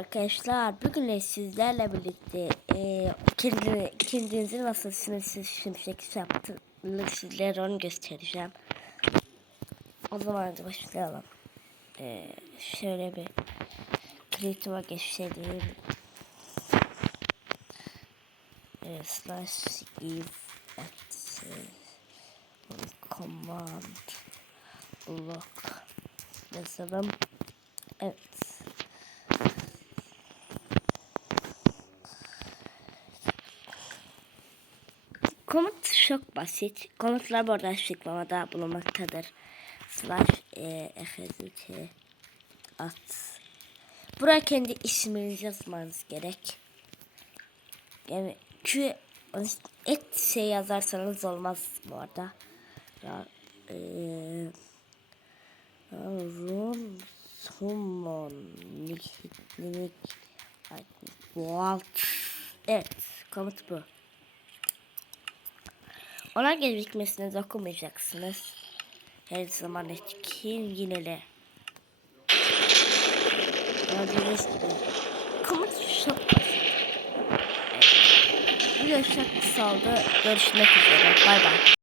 Arkadaşlar bugün sizlerle birlikte e, kendi, kendinizi nasıl sınırsız şimşek yaptığını sizlere onu göstereceğim. O zaman hadi başlayalım. E, şöyle bir kreatıma geçelim. E, slash e, command block yazalım. Evet. Komut çok basit. Komutlar burada açıklamada bulunmaktadır. Slash e, fzt at. Buraya kendi isminizi yazmanız gerek. Yani Q et şey yazarsanız olmaz bu arada. Ya, e, Run Summon Lik Bolt Evet komut bu. Ona gecikmesine dokunmayacaksınız. Her zaman etkin yinele. Gördüğünüz gibi. Komut çok basit. Evet. Video çok kısa oldu. Görüşmek üzere. Bay bay.